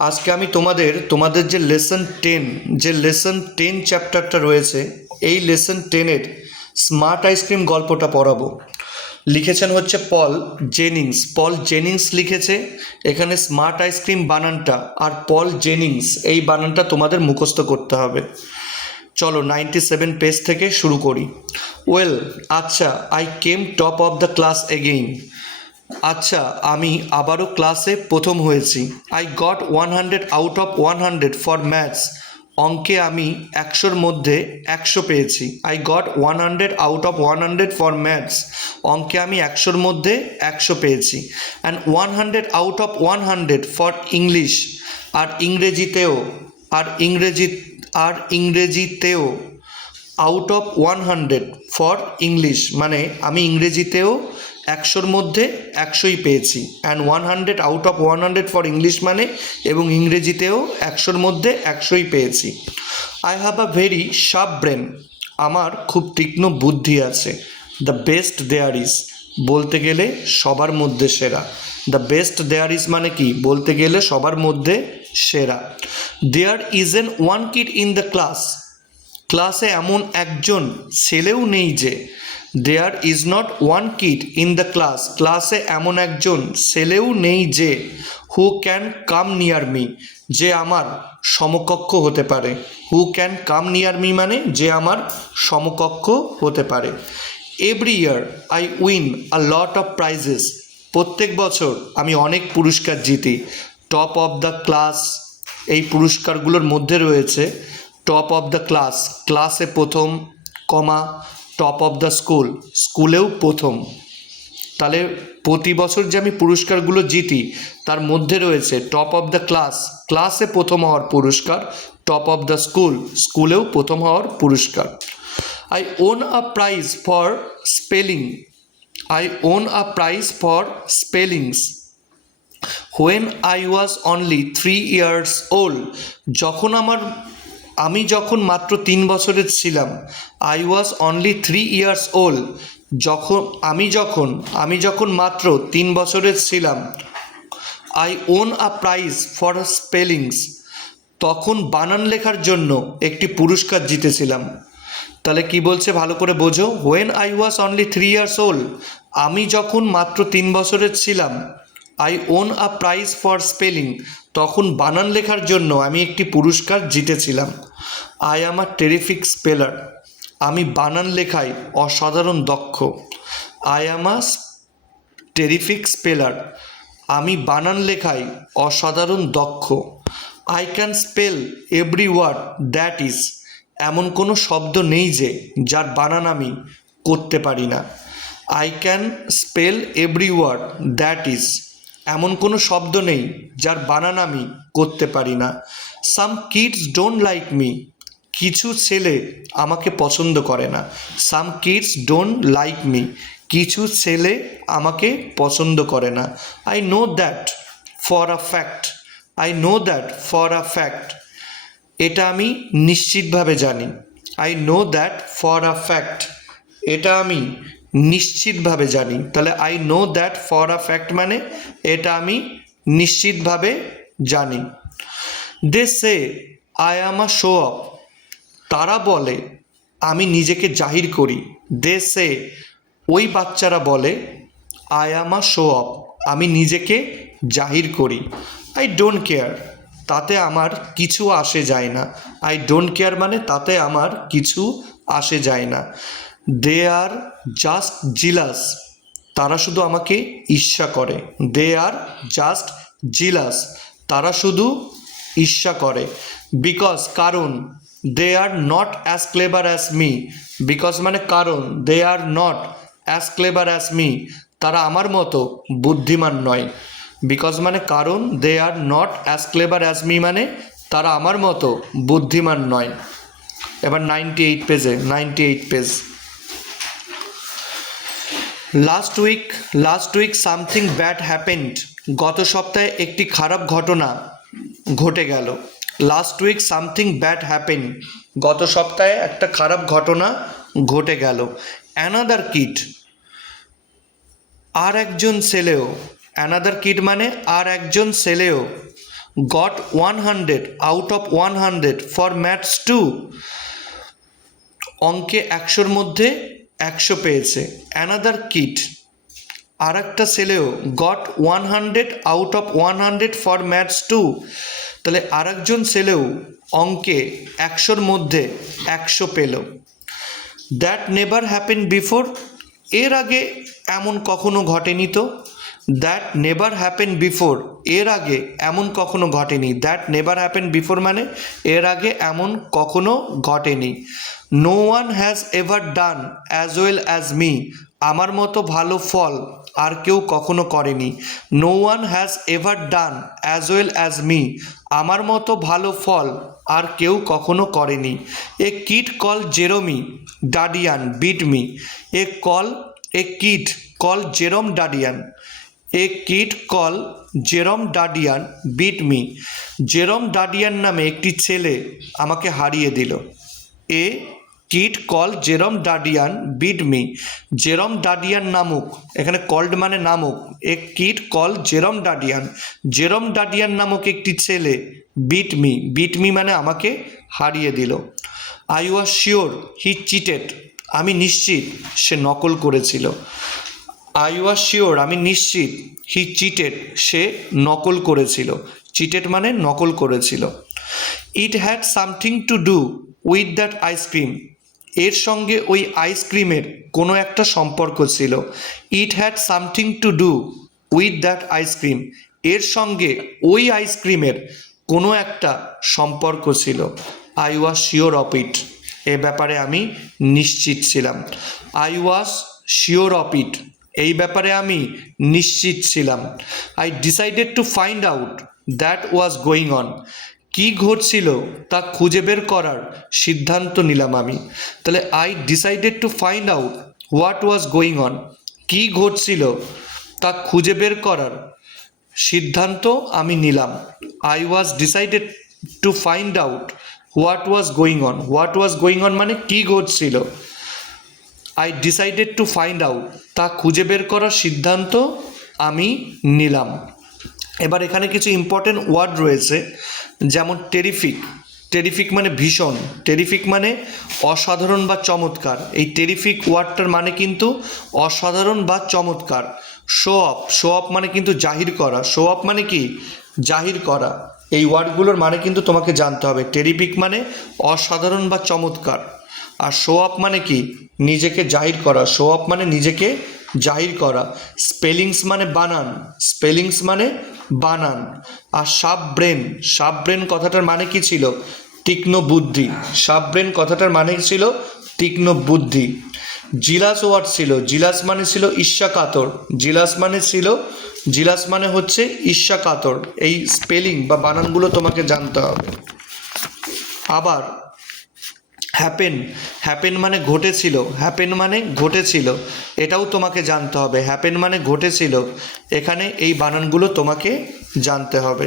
আজকে আমি তোমাদের যে লেসন 10 চ্যাপ্টারটা রয়েছে, এই লেসন 10-এর স্মার্ট আইসক্রিম গল্পটা পড়াবো। লিখেছেন হচ্ছে পল জেনিংস লিখেছে। এখানে স্মার্ট আইসক্রিম বানানটা আর পল জেনিংস এই বানানটা তোমাদের মুখস্থ করতে হবে। চলো 97 পেজ থেকে শুরু করি। আচ্ছা, I came top of the class again. আচ্ছা, আমি আবারও ক্লাসে প্রথম হয়েছি। I got 100 out of 100 for maths. অঙ্কে আমি 100-র মধ্যে 100 পেয়েছি। I got 100 out of 100 for maths. অঙ্কে আমি 100-র মধ্যে 100 পেয়েছি। And 100 out of 100 for English. আর ইংরেজিতেও আউট অফ 100 ফর ইংলিশ, মানে আমি ইংরেজিতেও 100-র মধ্যে 100ই পেয়েছি। And 100 out of 100 for English মানে এবং ইংরেজিতেও 100-র মধ্যে 100ই পেয়েছি। I have a very sharp brain. আমার খুব তীক্ষ্ণ বুদ্ধি আছে। দ্য বেস্ট দেয়ার ইজ, বলতে গেলে সবার মধ্যে সেরা। দ্য বেস্ট দেয়ার ইজ মানে কি? বলতে গেলে সবার মধ্যে সেরা। There is an one kid in the class. ক্লাসে এমন একজন ছেলেও নেই যে। There is not one kid in the class. ক্লাসে এমন একজন ছেলেও নেই যে। Who can come near me, যে আমার সমকক্ষ হতে পারে। Who can come near me মানে যে আমার সমকক্ষ হতে পারে। Every year I win a lot of prizes. প্রত্যেক বছর আমি অনেক পুরস্কার জিতি। টপ অফ দ্য ক্লাস, এই পুরস্কারগুলোর মধ্যে রয়েছে টপ অফ দ্য ক্লাস, ক্লাসে প্রথম, টপ অফ দ্য স্কুল, স্কুলেও প্রথম। তাহলে প্রতি বছর যে আমি পুরস্কারগুলো জিতি তার মধ্যে রয়েছে টপ অফ দ্য ক্লাস, ক্লাসে প্রথম হওয়ার পুরস্কার, টপ অফ দ্য স্কুল, স্কুলেও প্রথম হওয়ার পুরস্কার। I won a prize for spellings when I was only 3 years old। আমি যখন মাত্র 3 বছরের ছিলাম। I was only 3 years old, আমি যখন মাত্র 3 বছরের ছিলাম। I won a prize for spellings, তখন বানান লেখার জন্য একটি পুরস্কার জিতেছিলাম। তাহলে কি বলছে ভালো করে বোঝো। When I was only 3 years old, আমি যখন মাত্র 3 বছরের ছিলাম। I won a prize for spelling, তখন বানান লেখার জন্য আমি একটি পুরস্কার জিতেছিলাম। আই অ্যাম আ টেরিফিক স্পেলার, আমি বানান লেখায় অসাধারণ দক্ষ। আই অ্যাম আ টেরিফিক স্পেলার, আমি বানান লেখায় অসাধারণ দক্ষ। I can spell every word that is, এমন কোনো শব্দ নেই যে যার বানান আমি করতে পারি না। I can spell every word that is, এমন কোনো শব্দ নেই যার বানান আমি করতে পারি না। Some kids don't like me, কিছু ছেলে আমাকে পছন্দ করে না। Some kids don't like me, কিছু ছেলে আমাকে পছন্দ করে না। I know that for a fact, এটা আমি নিশ্চিতভাবে জানি। I know that for a fact, এটা আমি নিশ্চিতভাবে জানি। তাহলে I know that for a fact মানে এটা আমি নিশ্চিতভাবে জানি। They say I am a show off, তারা বলে আমি নিজেকে জাহির করি। দে সে, ওই বাচ্চারা বলে I am a show of, আমি নিজেকে জাহির করি। আই ডোন্ট কেয়ার, তাতে আমার কিছু আসে যায় না। আই ডোন্ট কেয়ার মানে তাতে আমার কিছু আসে যায় না। দে আর জাস্ট জিলাস, তারা শুধু আমাকে ঈর্ষা করে। দে আর জাস্ট জিলাস, তারা শুধু ঈর্ষা করে। বিকজ, কারণ, they are not as clever as me, because মানে কারণ, they are not as clever as me, তারা আমার মতো বুদ্ধিমান নয়। বিকজ মানে কারণ, they are not as clever as me মানে তারা আমার মতো বুদ্ধিমান নয়। এবার 98 page. Last week something bad happened, গত সপ্তাহে একটি খারাপ ঘটনা ঘটে গেল। Last week something bad happened, গত সপ্তাহে একটা খারাপ ঘটনা ঘটে গেল। অ্যানাদার কিড, আর একজন ছেলেও, অ্যানাদার কিড মানে আর একজন ছেলেও, goat 100 out of 100 for maths 2, অঙ্কে 100-র মধ্যে 100 পেয়েছে। অ্যানাদার কিড, আর একটা ছেলেও goat 100 out of 100 for maths 2, তাহলে আর একজন ছেলেও অঙ্কে 100-র মধ্যে 100 পেল। দ্যাট নেভার হ্যাপেন বিফোর, এর আগে এমন কখনো ঘটেনি তো। দ্যাট নেভার হ্যাপেন বিফোর, এর আগে এমন কখনো ঘটেনি। দ্যাট নেভার হ্যাপেন বিফোর মানে এর আগে এমন কখনো ঘটেনি। No one has ever done as well as me, আমার মতো ভালো ফল আর কেউ কখনো করেনি। No one has ever done as well as me, আমার মতো ভালো ফল আর কেউ কখনো করেনি। A kid call Jerome Dadian beat me, a kid call Jerome Dadian, a kid call Jerome Dadian beat me, Jerome Dadian নামে একটি ছেলে আমাকে হারিয়ে দিল। A kid call Jerome Dadian beat me, Jerome ডাডিয়ান নামক, এখানে কল্ড মানে নামক, এ কিড কল জেরম ডাডিয়ান, জেরম ডাডিয়ান নামক একটি ছেলে বিট মি মানে আমাকে হারিয়ে দিল। I was sure he cheated, আমি নিশ্চিত সে নকল করেছিল। আই ওয়াজ শিওর, আমি নিশ্চিত, হি চিটেড, সে নকল করেছিল। চিটেড মানে নকল করেছিল। It had something to do with that ice cream, এর সঙ্গে ওই আইসক্রিমের কোনো একটা সম্পর্ক ছিল। It had something to do with that ice cream, এর সঙ্গে ওই আইসক্রিমের কোনো একটা সম্পর্ক ছিল। I was sure of it, এ ব্যাপারে আমি নিশ্চিত ছিলাম। I was sure of it, এই ব্যাপারে আমি নিশ্চিত ছিলাম। I decided to find out that was going on, কী ঘটছিল তা খুঁজে বের করার সিদ্ধান্ত নিলাম আমি। তাহলে I decided to find out what was going on, কী ঘটছিল তা খুঁজে বের করার সিদ্ধান্ত আমি নিলাম। I was decided to find out what was going on, what was going on মানে কী ঘটছিল। I decided to find out, তা খুঁজে বের করার সিদ্ধান্ত আমি নিলাম। এবার এখানে কিছু ইম্পর্টেন্ট ওয়ার্ড রয়েছে, যেমন টেরিফিক, টেরিফিক মানে ভীষণ, টেরিফিক মানে অসাধারণ বা চমৎকার। এই টেরিফিক ওয়ার্ডটার মানে কিন্তু অসাধারণ বা চমৎকার। শো অফ, শো অফ মানে কিন্তু জাহির করা, শো অফ মানে কি জাহির করা। এই ওয়ার্ডগুলোর মানে কিন্তু তোমাকে জানতে হবে। টেরিফিক মানে অসাধারণ বা চমৎকার, আর শো অফ মানে কি নিজেকে জাহির করা, শো অফ মানে নিজেকে জাহির করা। স্পেলিংস মানে বানান, স্পেলিংস মানে বানান। আর শার্প ব্রেন, শার্প ব্রেন কথাটার মানে কি ছিল তীক্ষ্ণ বুদ্ধি, শার্প ব্রেন কথাটার মানে ছিল তীক্ষ্ণ বুদ্ধি। জিলাস ওয়ার্ড ছিল, জিলাস মানে ছিল ঈর্ষা কাতর, জিলাস মানে ছিল, জিলাস মানে হচ্ছে ঈর্ষা কাতর। এই স্পেলিং বা বানানগুলো তোমাকে জানতে হবে। আবার হ্যাপেন, হ্যাপেন মানে ঘটেছিল, হ্যাপেন মানে ঘটেছিল, এটাও তোমাকে জানতে হবে। হ্যাপেন মানে ঘটেছিল, এখানে এই বানানগুলো তোমাকে জানতে হবে।